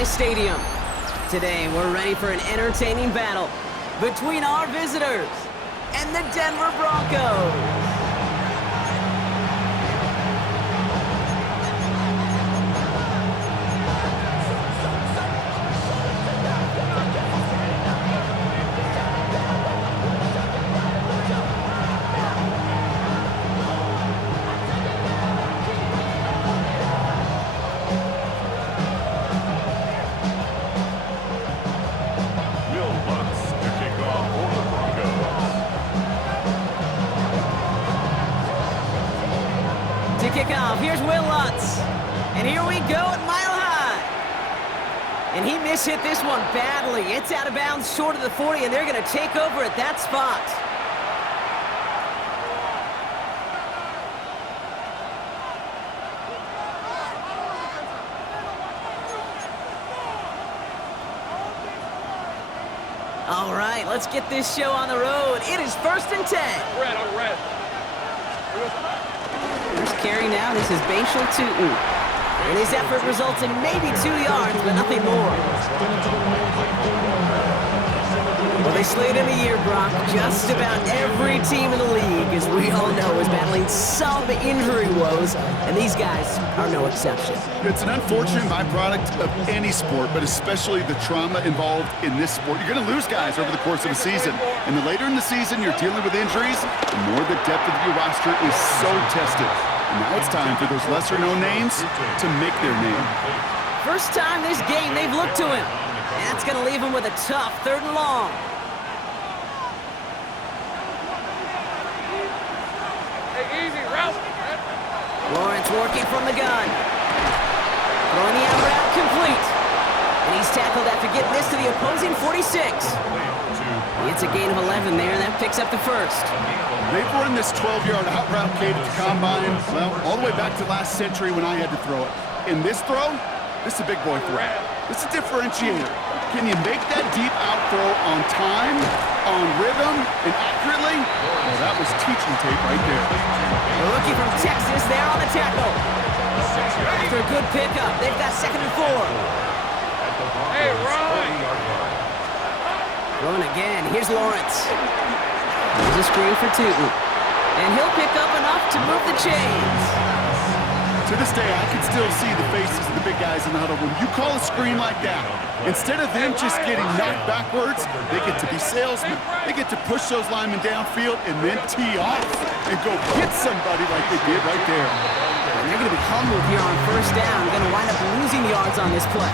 SoFi Stadium. Today, we're ready for an entertaining battle between our visitors and the Denver Broncos. To kick off, here's Will Lutz. And here we go at Mile High. And he mishit this one badly. It's out of bounds short of the 40, and they're going to take over at that spot. All right, let's get this show on the road. It is 1st and 10. Red on red. First carry now, this is Bashal Tootin. And his effort results in maybe 2 yards, but nothing more. Well, they slayed in a year, Brock. Just about every team in the league, as we all know, is battling some injury woes, and these guys are no exception. It's an unfortunate byproduct of any sport, but especially the trauma involved in this sport. You're going to lose guys over the course of a season, and the later in the season you're dealing with injuries, the more the depth of your roster is so tested. And now it's time for those lesser-known names to make their name. First time this game they've looked to him. And that's going to leave him with a tough 3rd and long. Hey, easy, route. Lawrence working from the gun. Throwing the out route complete. And he's tackled after getting this to the opposing 46. It's a gain of 11 there, and that picks up the first. They've run this 12-yard out route, Kate, at the combine, well, all the way back to last century when I had to throw it. In this throw, this is a big boy throw. This is a differentiator. Can you make that deep out throw on time, on rhythm, and accurately? Well, that was teaching tape right there. The rookie from Texas there on the tackle. After a good pickup, they've got 2nd and 4. Hey, run! Throwing again. Here's Lawrence. Here's a screen for Tootin. And he'll pick up enough to move the chains. To this day, I can still see the faces of the big guys in the huddle. When you call a screen like that, instead of them just getting knocked backwards, they get to be salesmen. They get to push those linemen downfield and then tee off and go hit somebody like they did right there. And they're going to be humbled here on 1st down. Going to wind up losing yards on this play.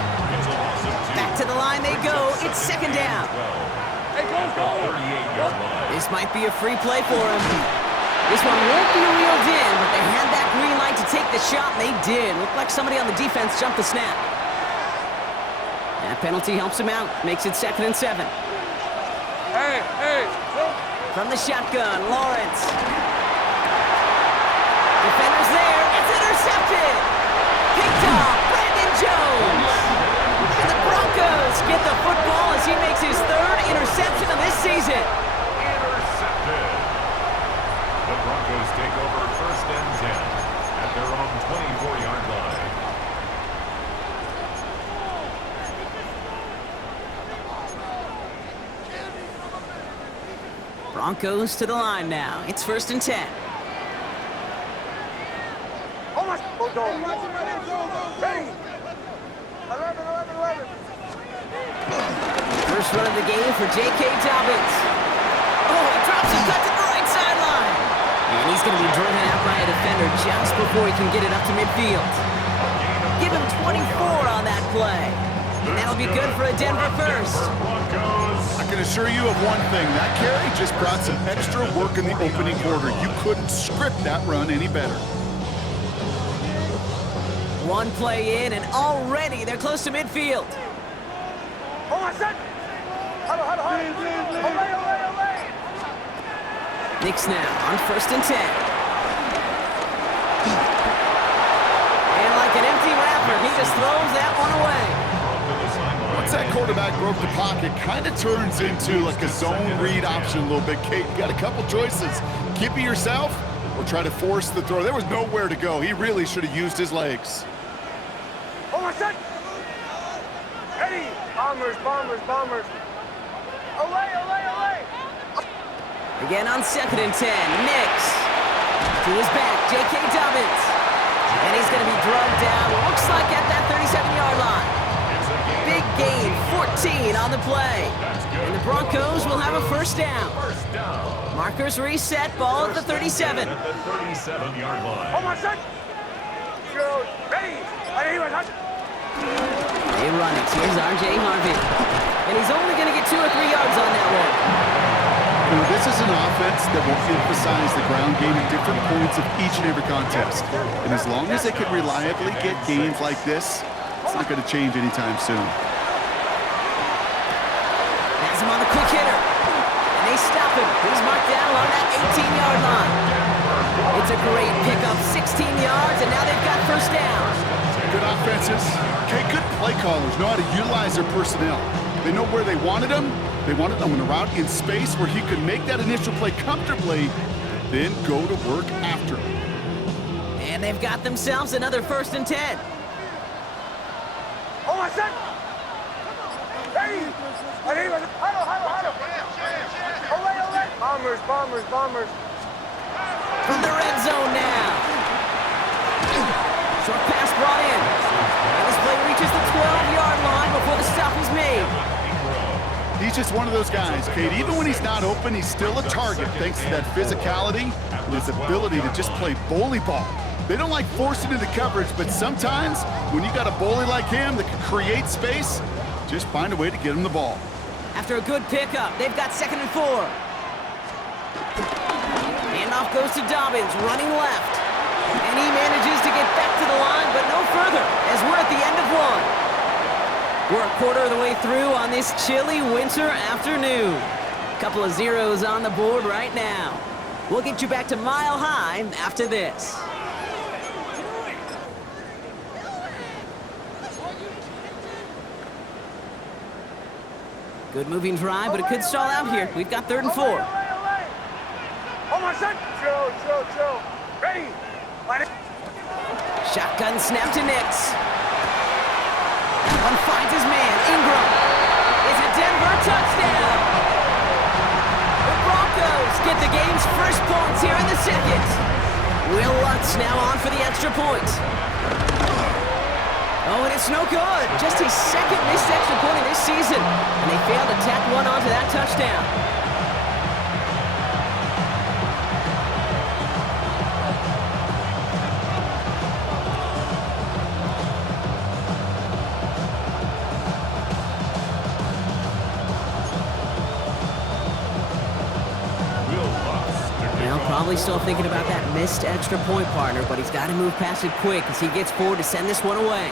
Back to the line they go. It's 2nd down. Hey, go! This might be a free play for him. This one won't be reeled in, but they had that green light to take the shot, and they did. Looked like somebody on the defense jumped the snap. That penalty helps him out. Makes it 2nd and 7. Hey! From the shotgun, Lawrence. Defender's there. It's intercepted. Picked off. Brandon Jones. And the Broncos get the football as he makes his 3rd interception of this season. Intercepted. The Broncos take over 1st and 10 at their own 24-yard line. Broncos to the line now. It's 1st and 10. First run of the game for J.K. Dobbins. Oh, he drops a cut to the right sideline. And he's going to be driven out by a defender just before he can get it up to midfield. Give him 24 on that play. And that'll be good for a Denver first. I can assure you of one thing. That carry just brought some extra work in the opening quarter. You couldn't script that run any better. One play in, and already they're close to midfield. Knicks now on 1st and 10. And like an empty wrapper, he just throws that one away. Once that quarterback broke the pocket, kind of turns into like a zone read option a little bit. Kate, you got a couple choices. Keep it yourself or try to force the throw. There was nowhere to go. He really should have used his legs. Eddie! Bombers, bombers, bombers. Away, away, away! Again on 2nd and 10. Nix. To his back, J.K. Dobbins. And he's going to be drugged down, looks like at that 37-yard line. Big gain, 14 on the play. And the Broncos will have a first down. Markers reset, ball at the 37. At the 37-yard line. Oh, my son! Shoot! Ready! Ready, my son! They run it. Here's R.J. Harvey. And he's only going to get 2 or 3 yards on that one. You know, this is an offense that will emphasize the ground game at different points of each and every contest. And as long as they can reliably get gains like this, it's not going to change anytime soon. Has him on the quick hitter. And they stop him. He's marked down along that 18-yard line. It's a great pickup, 16 yards, and now they've got first down. Good offenses. Okay, good play callers know how to utilize their personnel. They know where they wanted them. They wanted them in a route in space where he could make that initial play comfortably, then go to work after. And they've got themselves another 1st and 10. Oh, my son! Ready! Ready, my son! Huddle! Away, away! Bombers, bombers, bombers. From the red zone now. Short pass brought in. And this play reaches the 12-yard line before the stop is made. He's just one of those guys, Kate. Even when he's not open, he's still a target thanks to that physicality and his ability to just play bully ball. They don't like forcing into coverage, but sometimes when you got a bully like him that can create space, just find a way to get him the ball. After a good pickup, they've got 2nd and 4. Handoff goes to Dobbins, running left. And he manages to get back to the line, but no further, as we're at the end of 1. We're a quarter of the way through on this chilly winter afternoon. Couple of zeros on the board right now. We'll get you back to Mile High after this. Good moving drive, but it could stall out here. We've got 3rd and 4. Oh, my son! Chill. Ready! Shotgun snap to Nix. That one finds his man, Ingram. It's a Denver touchdown. The Broncos get the game's first points here in the 2nd. Will Lutz now on for the extra point. Oh, and it's no good. Just his 2nd missed extra point of this season. And they failed to tack one onto that touchdown. Probably still thinking about that missed extra point, partner, but he's got to move past it quick as he gets forward to send this one away.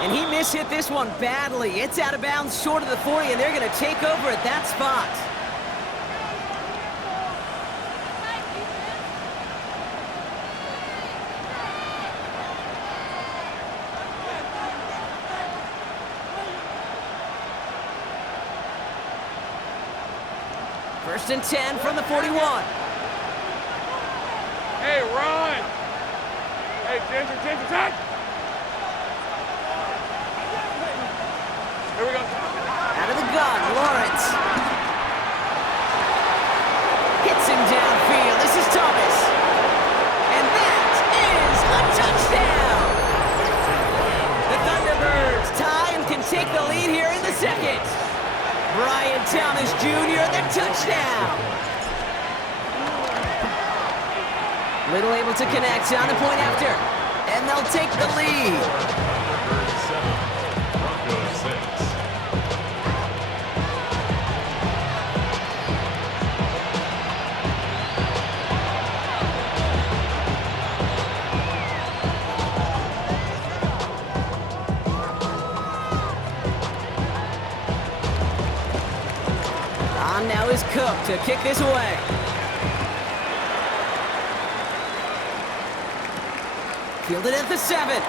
And he mishit this one badly. It's out of bounds short of the 40, and they're going to take over at that spot. First and 10 from the 41. Hey, run! Hey, Ginger, touch! Here we go. Out of the gun, Lawrence. Hits him downfield. This is Thomas. And that is a touchdown! The Thunderbirds tie and can take the lead here in the 2nd. Brian Thomas Jr., the touchdown! Little able to connect on the point after. And they'll take the lead. Thunderbirds 7, Broncos 6. On now is Cook to kick this away. Fielded at the 7.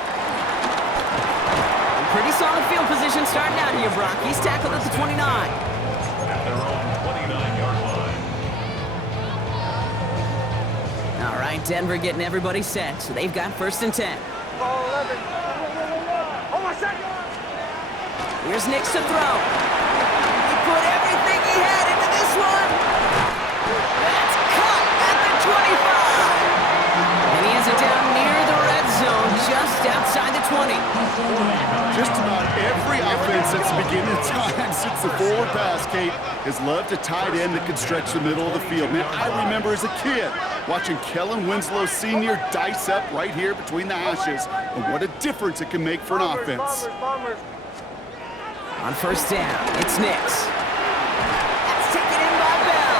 Pretty solid field position starting out here, Brock. He's tackled at the 29. At their own 29-yard line. All right, Denver getting everybody set, so they've got 1st and 10. Ball 11. Oh, my second! Here's Nix to throw. He put everything he had into this one. That's caught at the 25. And he has it down near the red zone, just outside the 20. Just about every offense that's beginning of time since the forward pass, Kate, has loved a tight end that can stretch the middle of the field. Man, I remember as a kid watching Kellen Winslow Sr. dice up right here between the hashes. And what a difference it can make for an offense. On first down, it's Nix. That's taken in by Bell.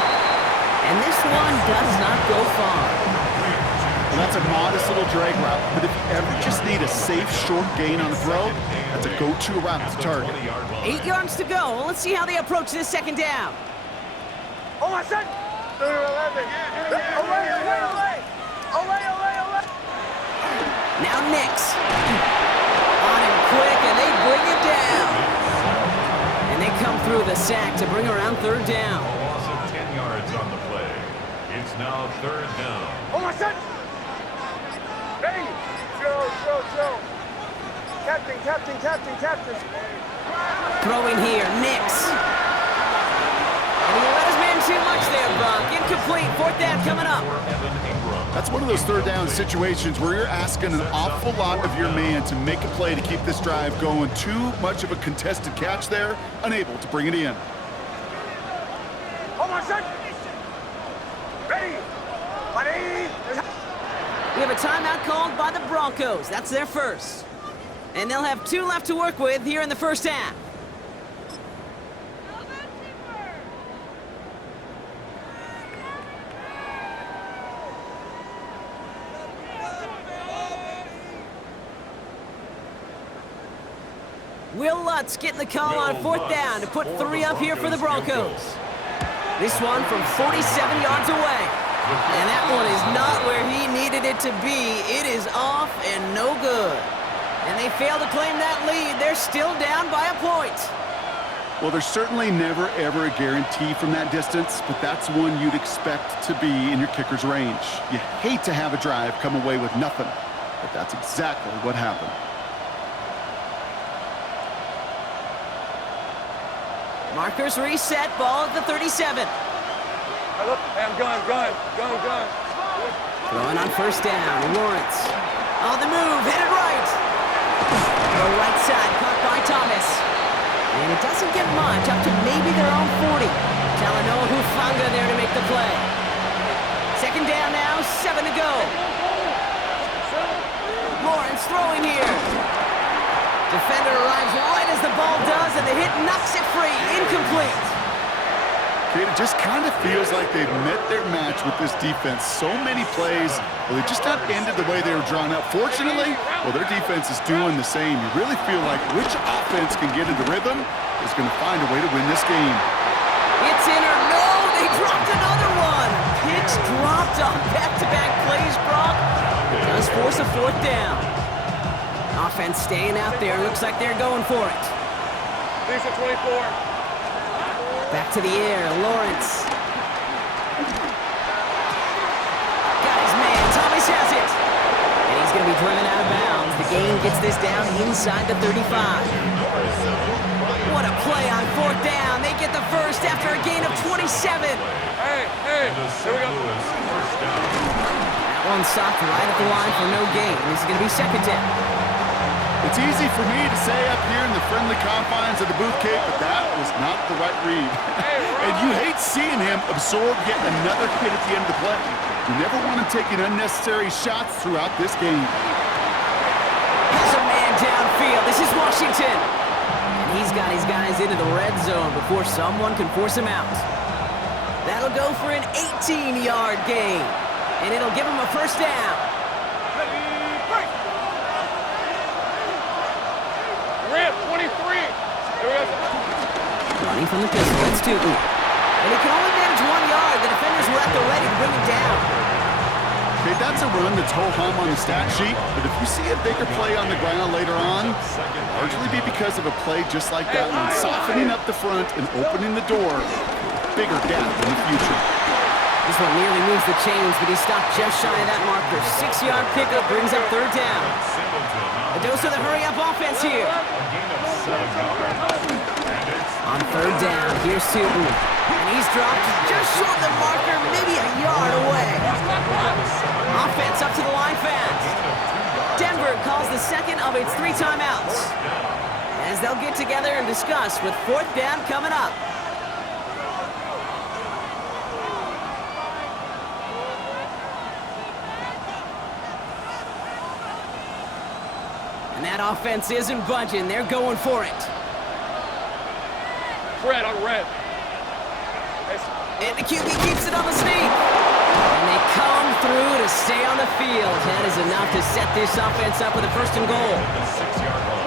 And this one does not go far. Well, that's a modest little drag route, but if you ever just need a safe, short gain on a throw, that's a go-to route to target. 8 yards to go. Let's see how they approach this second down. Oh, my son! 11. Away! Now Nix. On him quick, and they bring him down. And they come through the sack to bring around third down. A loss of 10 yards on the play. It's now third down. Oh, my son! Hey! Joe! Captain! Throwing here, Nix. And he let his man too much there, Brock. Incomplete, fourth down coming up. That's one of those third down situations where you're asking an awful lot of your man to make a play to keep this drive going. Too much of a contested catch there, unable to bring it in. Oh, my son! Ready! We have a timeout called by the Broncos. That's their first. And they'll have 2 left to work with here in the first half. Will Lutz getting the call on fourth down to put 3 up here for the Broncos. This one from 47 yards away. And that one is not where he needed it to be. It is off and no good. And they fail to claim that lead. They're still down by a point. Well, there's certainly never, ever a guarantee from that distance, but that's one you'd expect to be in your kicker's range. You hate to have a drive come away with nothing, but that's exactly what happened. Markers reset, ball at the 37. Hey, I'm gun. Throwing on first down, Lawrence. On the move, hit it right. The right side, caught by Thomas. And it doesn't get much, up to maybe their own 40. Talanoa Hufanga there to make the play. Second down now, 7 to go. Lawrence throwing here. Defender arrives right as the ball does, and the hit knocks it free. Incomplete. It just kind of feels like they've met their match with this defense. So many plays, well, they just not ended the way they were drawn up. Fortunately, well, their defense is doing the same. You really feel like which offense can get into rhythm is going to find a way to win this game. It's in or no, they dropped another one. Picks dropped on back-to-back plays, Brock. It does force a fourth down. Offense staying out there. Looks like they're going for it. These are 24. Back to the air, Lawrence. Got his man, Thomas has it. And he's going to be driven out of bounds. The game gets this down inside the 35. What a play on fourth down. They get the first after a gain of 27. Hey, here we go. That one stopped right at the line for no gain. This is going to be second down. It's easy for me to say up here in the friendly confines of the booth, Kate, but that was not the right read. And you hate seeing him absorb yet another hit at the end of the play. You never want him taking unnecessary shots throughout this game. Has a man downfield. This is Washington. And he's got his guys into the red zone before someone can force him out. That'll go for an 18-yard gain. And it'll give him a first down. Rip, 23. Here we go. Running from the pistol, it's Tootin. And he can only manage 1 yard. The defenders were at the ready to bring him down. Okay, that's a run that's ho-hum on the stat sheet, but if you see a bigger play on the ground later on, largely be because of a play just like that one, softening up the front and opening the door for a bigger gap in the future. This one nearly moves the chains, but he stopped just shy of that marker. 6-yard pickup brings up third down. A dose of the hurry-up offense here. A gain of 7 yards. On third down, here's Tootin. And he's dropped just short of the marker, maybe a yard away. Offense up to the line fast. Denver calls the second of its 3 timeouts, as they'll get together and discuss with fourth down coming up. And that offense isn't budging. They're going for it. Red on red. And the QB keeps it on the sneak. And they come through to stay on the field. That is enough to set this offense up with a first and goal.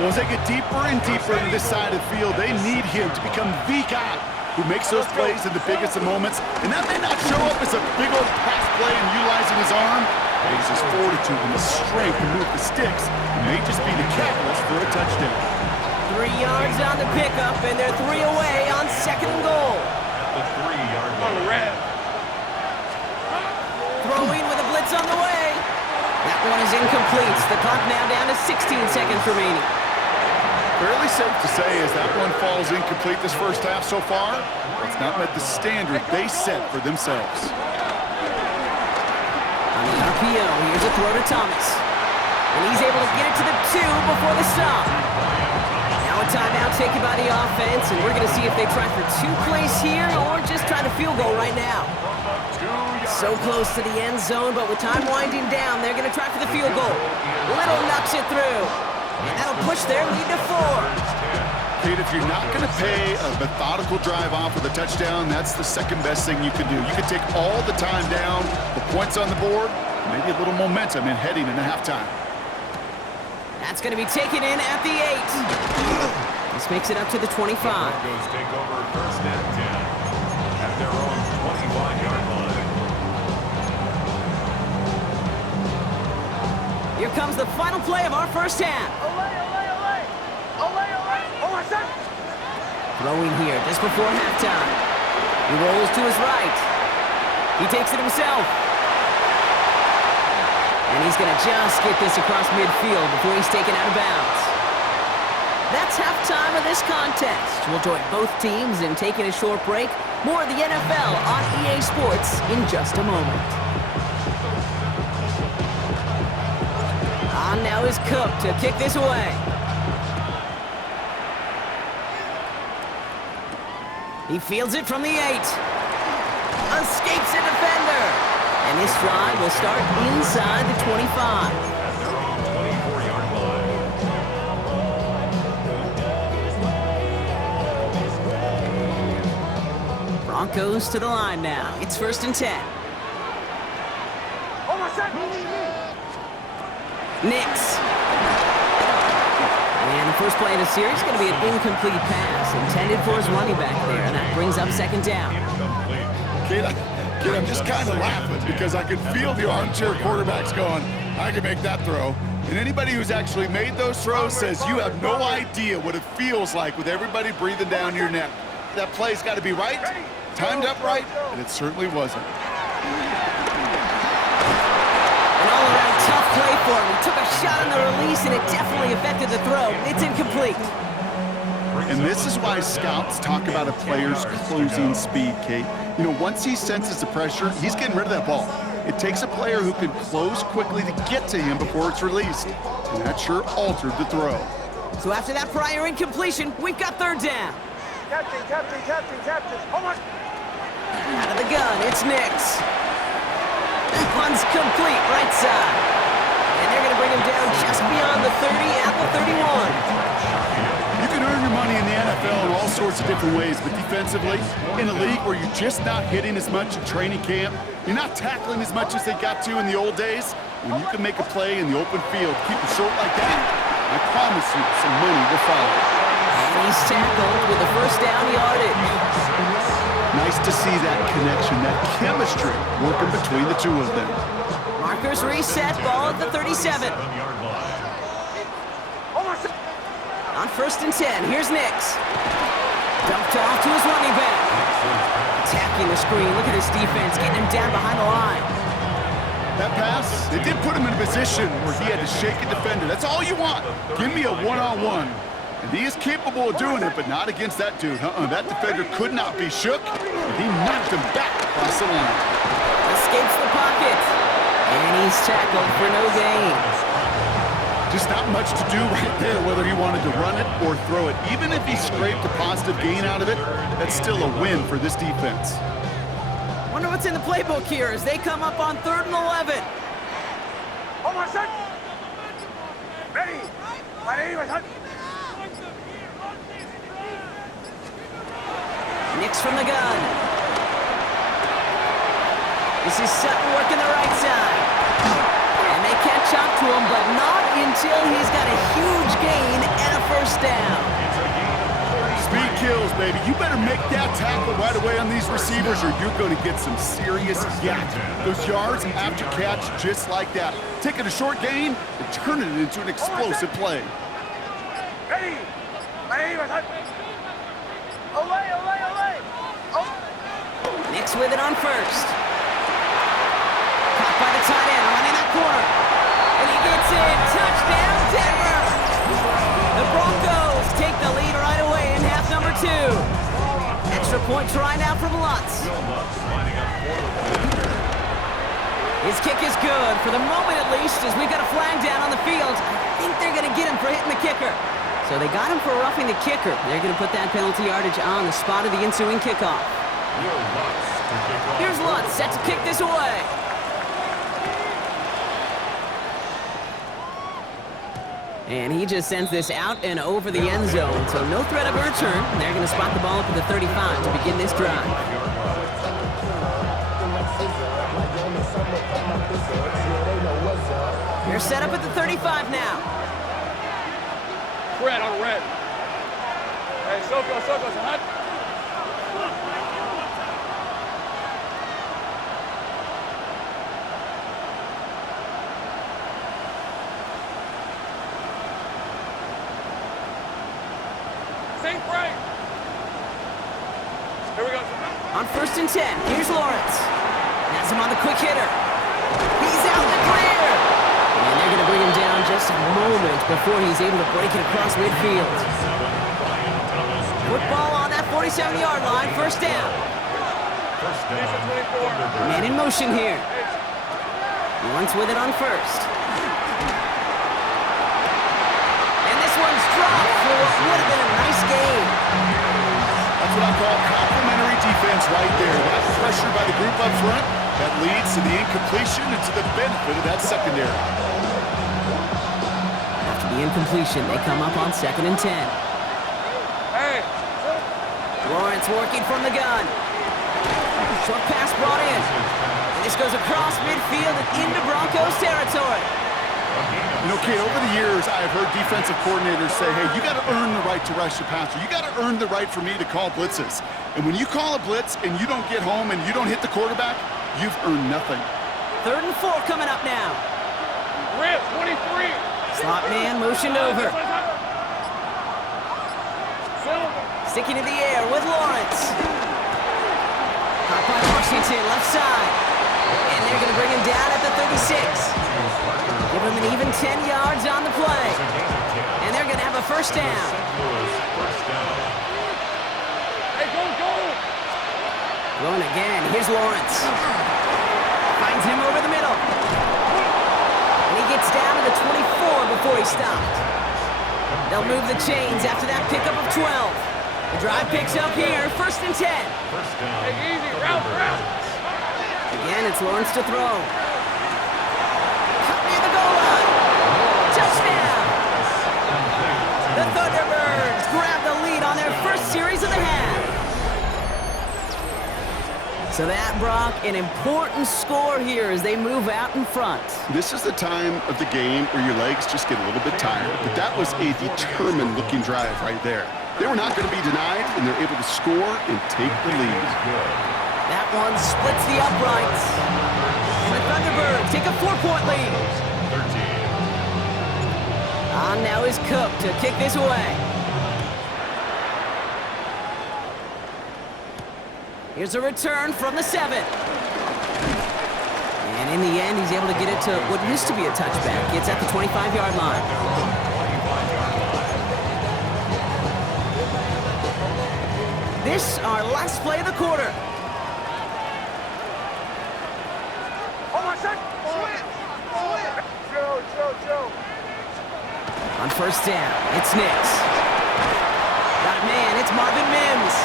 Well, as they get deeper and deeper into this side of the field, they need him to become the guy who makes those plays in the biggest of moments. And that may not show up as a big old pass play and utilizing his arm. It's his fortitude and his strength to move the sticks. It may just be the catalyst for a touchdown. 3 yards on the pickup, and they're 3 away on second and goal. The 3-yard line. On red. Throwing with a blitz on the way. That one is incomplete. The clock now down to 16 seconds remaining. Fairly safe to say as that one falls incomplete this first half so far, it's not met the standard they set for themselves. On the RPO, here's a throw to Thomas. And he's able to get it to the 2 before the stop. Now a timeout taken by the offense, and we're going to see if they try for 2 plays here or just try to field goal right now. So close to the end zone, but with time winding down, they're going to try for the field goal. Little knocks it through. And that'll push their lead to 4. Kate, if you're not going to pay a methodical drive off with a touchdown, that's the second best thing you can do. You can take all the time down, the points on the board, maybe a little momentum in heading into halftime. That's going to be taken in at the 8. This makes it up to the 25. Broncos take over first and 10 at their own 25-yard line. Here comes the final play of our first half. Throwing here just before halftime. He rolls to his right. He takes it himself. And he's going to just get this across midfield before he's taken out of bounds. That's halftime of this contest. We'll join both teams in taking a short break. More of the NFL on EA Sports in just a moment. On now is Cook to kick this away. He fields it from the 8. Escapes a defender. And this drive will start inside the 25. At their own 24-yard line. Broncos to the line now. It's first and 10. Nix. And the first play of the series is going to be an incomplete pass intended for his running back there, and that brings up second down. Kate, I'm just kind of laughing because I can feel the armchair quarterbacks going, I can make that throw. And anybody who's actually made those throws says you have no idea what it feels like with everybody breathing down your neck. That play's got to be right, timed up right, and it certainly wasn't. An all-around tough play for him. He took a shot on the release, and it definitely affected the throw. It's incomplete. And this is why scouts talk about a player's closing speed, Kate. You know, once he senses the pressure, he's getting rid of that ball. It takes a player who can close quickly to get to him before it's released. And that sure altered the throw. So after that prior incompletion, we've got third down. Captain. Hold on. Out of the gun, it's Nix. That one's complete, right side. And they're going to bring him down just beyond the 30 at the 31. You can earn your money in the NFL in all sorts of different ways, but defensively, in a league where you're just not hitting as much in training camp, you're not tackling as much as they got to in the old days, when you can make a play in the open field, keep it short like that, I promise you some money will follow. And he's tackled with the first down yardage. Nice to see that connection, that chemistry working between the two of them. Markers reset, ball at the 37. On first and 10, here's Nix. Dumped off to his running back. Attacking the screen. Look at this defense, getting him down behind the line. That pass, they did put him in a position where he had to shake a defender. That's all you want. Give me a one-on-one. And he is capable of doing it, but not against that dude. That defender could not be shook, and he knocked him back across the line. Escapes the pocket. And he's tackled for no gain. Just not much to do right there, whether he wanted to run it or throw it. Even if he scraped a positive gain out of it, that's still a win for this defense. Wonder what's in the playbook here as they come up on 3rd and 11. Hold on a sec. Ready. Nix from the gun. This is Sutton working the right side. And they catch up to him, but not until he's got a huge gain and a first down. Speed kills, baby. You better make that tackle right away on these receivers or you're going to get some serious yak. Those yards after catch just like that. Taking a short gain and turning it into an explosive play. Ready. Olay. Nix with it on first. Caught by the tight end, running that corner. And he gets it. Touchdown, Denver. The Broncos take the lead right away in half number 2. Extra point try now from Lutz. His kick is good, for the moment at least, as we've got a flag down on the field. I think they're going to get him for hitting the kicker. So they got him for roughing the kicker. They're going to put that penalty yardage on the spot of the ensuing kickoff. Here's Lutz, set to kick this away. And he just sends this out and over the end zone. So no threat of a return. They're going to spot the ball up at the 35 to begin this drive. They're set up at the 35 now. Red on red. Hey, Soko, hot. Sink right. Here we go. On 1st and 10, here's Lawrence. Has him on the quick hitter. He's out in the clear. And they're going to bring him down just a moment before he's able to break it across midfield. Football on that 47-yard line, first down. Man in motion here. Lawrence with it on first. And this one's dropped for what would have been a nice game. That's what I call complimentary defense right there. That pressure by the group up front, that leads to the incompletion and to the benefit of that secondary. After the incompletion, they come up on 2nd and 10. Hey. Lawrence working from the gun. Short pass brought in. And this goes across midfield and into Broncos territory. You know, Kate, over the years, I've heard defensive coordinators say, hey, you got to earn the right to rush the passer. You got to earn the right for me to call blitzes. And when you call a blitz and you don't get home and you don't hit the quarterback, you've earned nothing. 3rd and 4 coming up now. Rip, 23. Slot man motioned over. Sticking in the air with Lawrence. Caught by Washington, left side. And they're going to bring him down at the 36. Give him an even 10 yards on the play. And they're going to have a first down. Hey, go! Going again. Here's Lawrence. Finds him over the middle. And he gets down to the 24 before he stopped. They'll move the chains after that pickup of 12. The drive picks up here, 1st and 10. Hey, easy, route. Again, it's Lawrence to throw. Cut near the goal line. Touchdown! The Thunderbirds grab the lead on their first series of the half. So that, Brock, an important score here as they move out in front. This is the time of the game where your legs just get a little bit tired. But that was a determined-looking drive right there. They were not going to be denied, and they're able to score and take the lead. That one splits the uprights. And the Thunderbirds take a 4-point lead. 13. On now is Cook to kick this away. Here's a return from the 7. And in the end, he's able to get it to what used to be a touchback. It's at the 25-yard line. This, our last play of the quarter. Oh, my son! Joe. On first down, it's Nix. Got a man, it's Marvin Mims.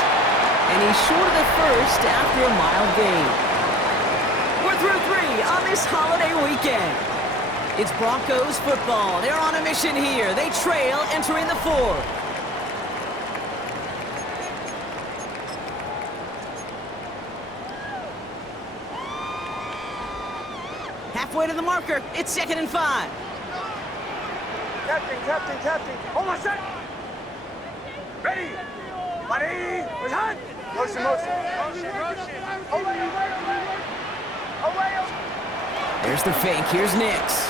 And he's short of the first after a mild gain. We're through 3 on this holiday weekend. It's Broncos football. They're on a mission here. They trail entering the 4th. Halfway to the marker. It's 2nd and 5. Captain. Hold on a sec. Ready. Money. With hand. Motion. Away. There's the fake. Here's Nix.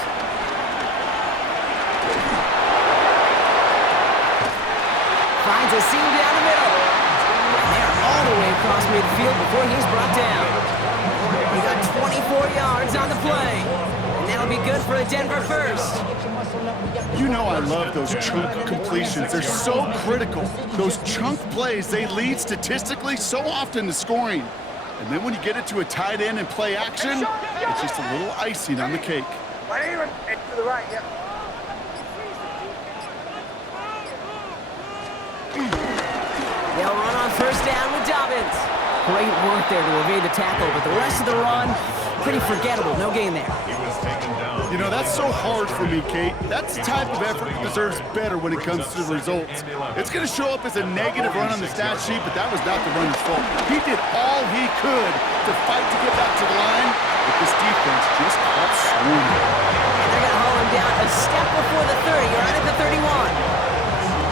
Finds a seam down the middle. And they're all the way across midfield before he's brought down. He got 24 yards on the play. And that'll be good for a Denver first. You know I love those chunk completions. They're so critical. Those chunk plays, they lead statistically so often to scoring. And then when you get it to a tight end and play action, it's just a little icing on the cake. To the right, yeah. They'll run on first down with Dobbins. Great work there to evade the tackle, but the rest of the run, pretty forgettable. No gain there. He was taken down. You know, that's so hard for me, Kate. That's the type of effort that deserves better when it comes to the results. It's going to show up as a negative run on the stat sheet, but that was not the runner's fault. He did all he could to fight to get back to the line, but this defense just kept swarming. And they're going to haul him down a step before the 30, right at the 31.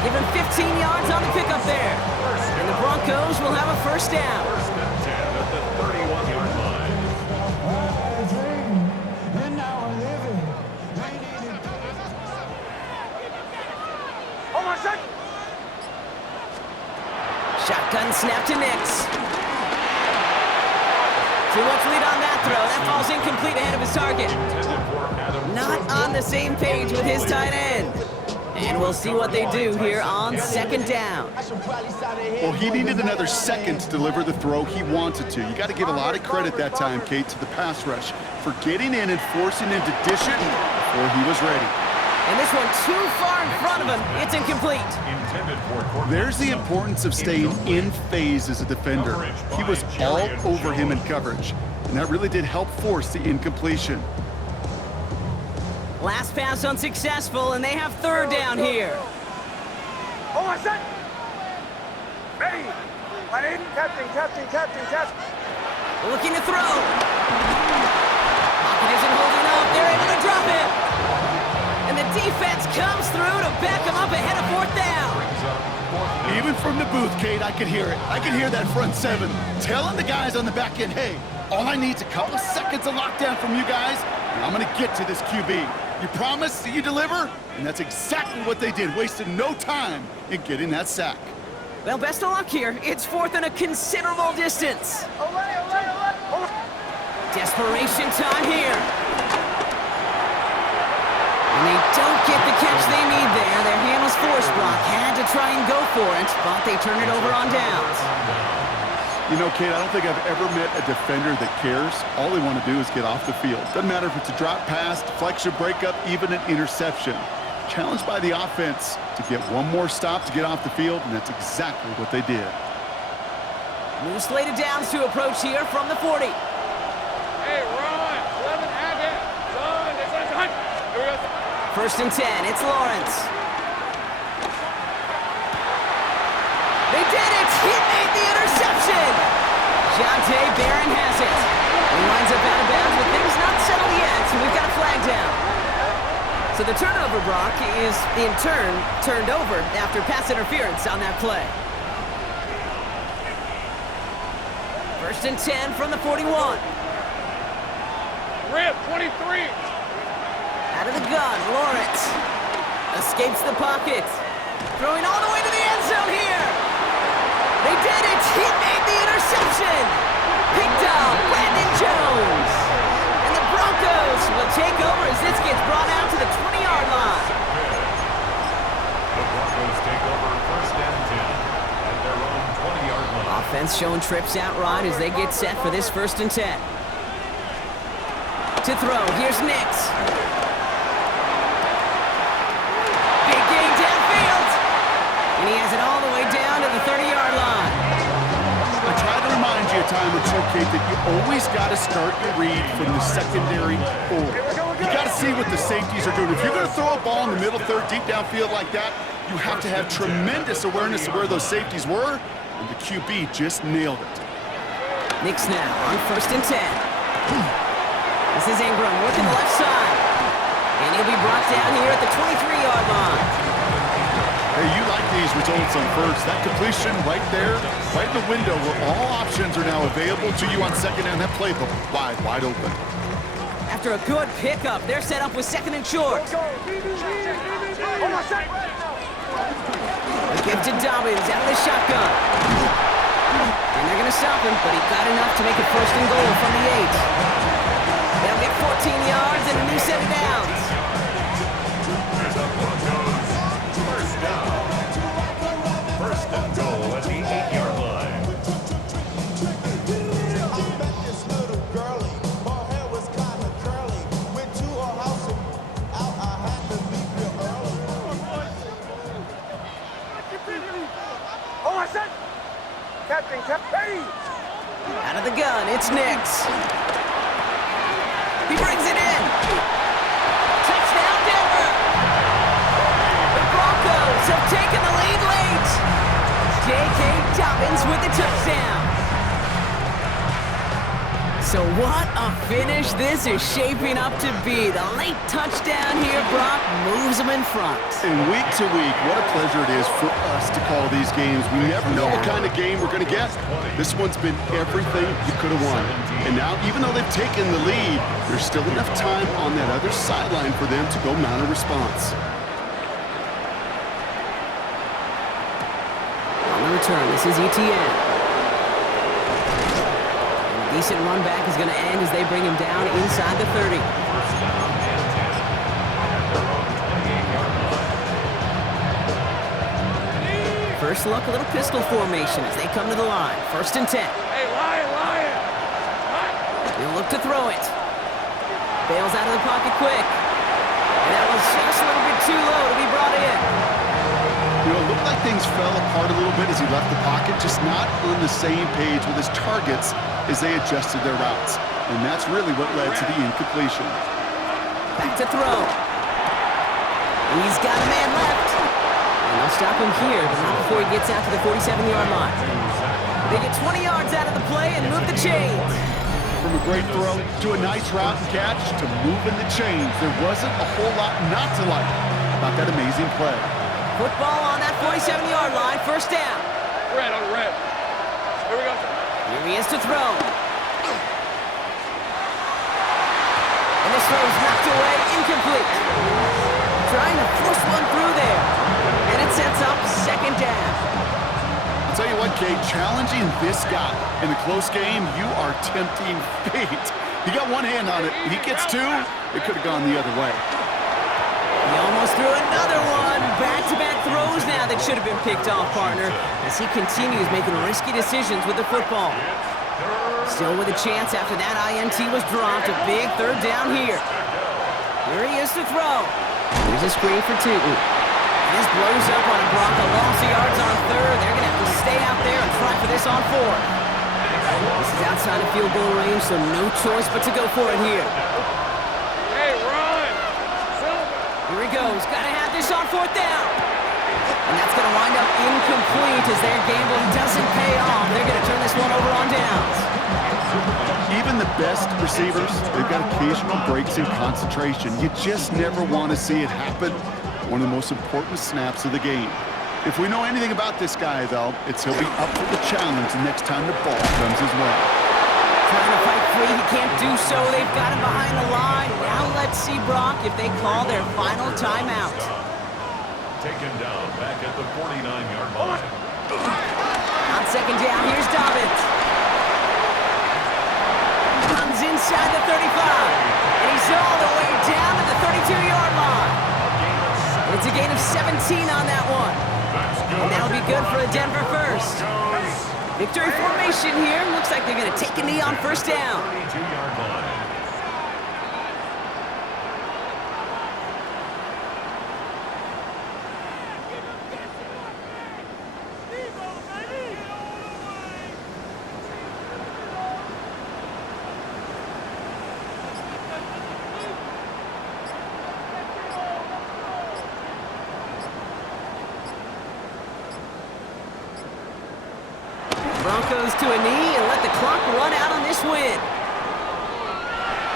Give him 15 yards on the pickup there. And the Broncos will have a first down. First and 10 at the 31-yard line. Hold on a sec. Shotgun snap to Nix. Too much lead on that throw. That falls incomplete ahead of his target. Not on the same page with his tight end. And we'll see what they do here on 2nd down. Well, he needed another second to deliver the throw he wanted to. You got to give a lot of credit that time, Kate, to the pass rush for getting in and forcing him to dish it before he was ready. And this one too far in front of him. It's incomplete. There's the importance of staying in phase as a defender. He was all over him in coverage, and that really did help force the incompletion. Last pass unsuccessful, and they have 3rd down here. Hold on a sec. Ready. Money. Captain. Looking to throw. Pocket isn't holding up. They're able to drop it. And the defense comes through to back him up ahead of 4th down. Even from the booth, Kate, I could hear it. I could hear that front 7 telling the guys on the back end, hey, all I need is a couple seconds of lockdown from you guys, and I'm going to get to this QB. You promise that you deliver? And that's exactly what they did, wasted no time in getting that sack. Well, best of luck here. It's 4th and a considerable distance. Away. Desperation time here. And they don't get the catch they need there. Their hand was forced. Brock had to try and go for it, but they turn it over on downs. You know, Kate, I don't think I've ever met a defender that cares. All they want to do is get off the field. Doesn't matter if it's a drop pass, deflection, breakup, even an interception. Challenged by the offense to get one more stop to get off the field, and that's exactly what they did. New slate of downs to approach here from the 40. Hey, run. 11 Agate. Run. Here we go. 1st and 10. It's Lawrence. They did it! He made the interception! Jonte Barron has it. He winds up out of bounds with things not settled yet, so we've got a flag down. So the turnover, Brock, is in turn turned over after pass interference on that play. 1st and 10 from the 41. Rip, 23. Out of the gun, Lawrence escapes the pocket. Throwing all the way to the end zone here. They did it! He made the interception! Picked up Brandon Jones! And the Broncos will take over as this gets brought out to the 20-yard line. The Broncos take over 1st and 10 at their own 20-yard line. Defense showing trips out right as they get set for this 1st and 10. To throw, here's Nix. Big gain downfield. And he has it all the way down to the 30-yard line. I try to remind you a time or two, Kate, that you always got to start your read from the secondary forward. You got to see what the safeties are doing. If you're going to throw a ball in the middle third, deep downfield like that, you have to have tremendous awareness of where those safeties were, and the QB just nailed it. Nix now on 1st and 10. This is Ingram working the left side. And he'll be brought down here at the 23-yard line. Hey, you like these results on first. That completion right there, right in the window where all options are now available to you on second down. That playbook wide open. After a good pickup, they're set up with 2nd and short. The give to Dobbins out of the shotgun. And they're going to stop him, but he got enough to make it 1st and goal from the 8. They'll get 14 yards and a new set of downs. The Broncos, 1st down. 1st and goal at the 8-yard line. Captain. Out of the gun, it's Nix. He brings it in. Touchdown, Denver. The Broncos have taken the lead late. J.K. Dobbins with the touchdown. So what a finish this is shaping up to be. The late touchdown here, Brock, moves them in front. And week to week, what a pleasure it is for us to call these games. We never know what kind of game we're going to get. This one's been everything you could have won. And now, even though they've taken the lead, there's still enough time on that other sideline for them to go mount a response. On the return, this is ETN. Decent run back is going to end as they bring him down inside the 30. 1st down and 10 at their own 28-yard line. First look, a little pistol formation as they come to the line. 1st and 10. Hey, Lion! He'll look to throw it. Bails out of the pocket quick. And that was just a little bit too low to be brought in. You know, it looked like things fell apart a little bit as he left the pocket, just not on the same page with his targets as they adjusted their routes. And that's really what led to the incompletion. Back to throw. He's got a man left. And they'll stop him here, but not before he gets out to the 47-yard line. They get 20 yards out of the play and move the chains. From a great throw to a nice route and catch to moving the chains, there wasn't a whole lot not to like about that amazing play. Football on that 47-yard line, 1st down. Red on red. Here we go. Here he is to throw. And this throw is knocked away, incomplete. Trying to force one through there. And it sets up 2nd down. I'll tell you what, Kate, challenging this guy in a close game, you are tempting fate. He got one hand on it. If he gets two, it could have gone the other way. He almost threw another one. Back-to-back throws now that should have been picked off, partner, as he continues making risky decisions with the football. Still with a chance after that INT was dropped. A big 3rd down here. Here he is to throw. Here's a screen for 2. This blows up on a Bronco. Lost yards on 3rd. They're going to have to stay out there and try for this on 4th. This is outside of field goal range, so no choice but to go for it here. Hey, run! Here he goes. Got to have this on 4th down. And that's going to wind up incomplete as their gambling doesn't pay off. They're going to turn this one over on downs. Even the best receivers, they've got occasional breaks in concentration. You just never want to see it happen. One of the most important snaps of the game. If we know anything about this guy, though, it's he'll be up for the challenge the next time the ball comes his way. Trying to fight free, he can't do so. They've got him behind the line. Now let's see, Brock, if they call their final timeout. Taken down back at the 49-yard line. On 2nd down, here's Dobbins. Runs inside the 35. And he's all the way down to the 32-yard line. It's a gain of 17 on that one. And that'll be good for a Denver first. Victory formation here. Looks like they're going to take a knee on first down. 32-yard line. Broncos to a knee and let the clock run out on this win.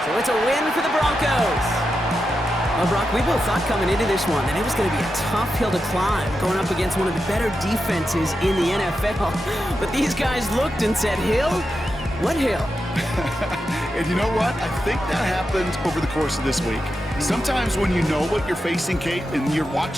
So it's a win for the Broncos. Well, Brock, we both thought coming into this one that it was going to be a tough hill to climb, going up against one of the better defenses in the NFL. But these guys looked and said, Hill? What hill? And you know what? I think that happened over the course of this week. Sometimes when you know what you're facing, Kate, and you're watching